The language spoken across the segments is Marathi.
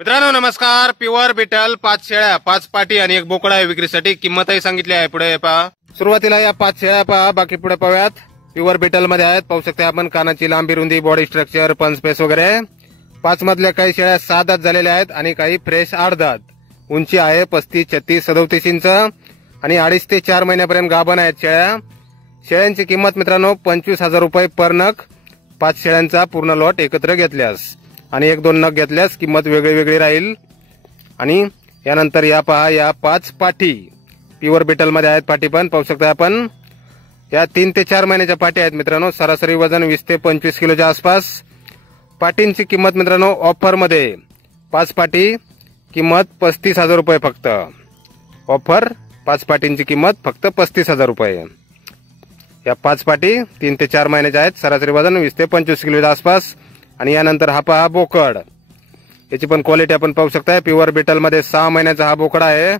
मित्रांनो नमस्कार. प्युअर बिटल 5 शेळ्या 5 पाटी आणि 1 बोकडा आहे विक्रीसाठी. किंमतही सांगितली आहे पुढे पहा. सुरुवातीला या 5 शेळ्या पहा, बाकी पुढे पाहूयात. प्युअर बिटल मध्ये आहेत, पाहू शकता आपण. कानाची लांबी रुंदी, बॉडी स्ट्रक्चर, पंचपेस वगैरे. 5 मधल्या काही शेळ्या 6 दात झालेल्या आहेत आणि काही फ्रेश 8 दात. उंची आहे 35, 36, 37 इंच आणि 2.5 ते 4 महिन्यापर्यंत गाभण आहेत शेळ्या. शेळ्यांची किंमत मित्रांनो 25,000 रुपये पर नग. 5 शेळ्यांचा पूर्ण लॉट एकत्र घेतल्यास आणि 1-2 नग घेतल्यास किंमत वेगळी वेगळी राहील. आणि यानंतर या पहा, या 5 पाठी प्युअर बिटल मध्ये आहेत. पाठी पण पाहू शकता आपण. या 3 ते 4 महिन्याच्या पाठी आहेत मित्रांनो. सरासरी वजन 20 ते 25 किलोच्या आसपास. पाटींची किंमत मित्रांनो ऑफर मध्ये 5 पाटी किंमत 35,000 रुपये फक्त. ऑफर 5 पाटींची किंमत फक्त 35,000 रुपये. या 5 पाटी 3 ते 4 महिन्याच्या आहेत. सरासरी वजन 20 ते 25 किलोच्या आसपास. आणि यानंतर हा पहा बोकड. याची पण क्वालिटी आपण पाहू शकता. प्युअर बिटल मध्ये 6 महिन्याचा हा बोकडा आहे.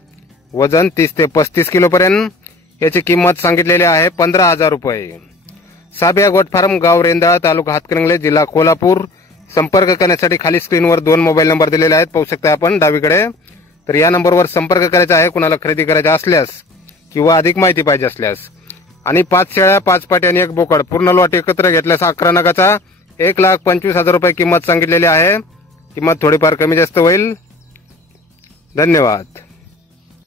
वजन 30 ते 35 किलो पर्यंत. याची किंमत सांगितलेली आहे 15,000 रुपये. साबिया गोट फार्म, गाव रेंदाळ, तालुका हातकणंगले, जिल्हा कोल्हापूर. संपर्क करण्यासाठी खाली स्क्रीनवर 2 मोबाईल नंबर दिलेले आहेत, पाहू शकता आपण डावीकडे. तर या नंबरवर संपर्क करायचा आहे कुणाला खरेदी करायचा असल्यास किंवा अधिक माहिती पाहिजे असल्यास. आणि 5 शेळ्या 5 पाटी आणि 1 बोकड पूर्ण लॉट एकत्र घेतल्यास 11 नगाचा 1,25,000 रुपये किंमत सांगितलेली आहे. किंमत थोडीफार कमी जास्त होईल. धन्यवाद.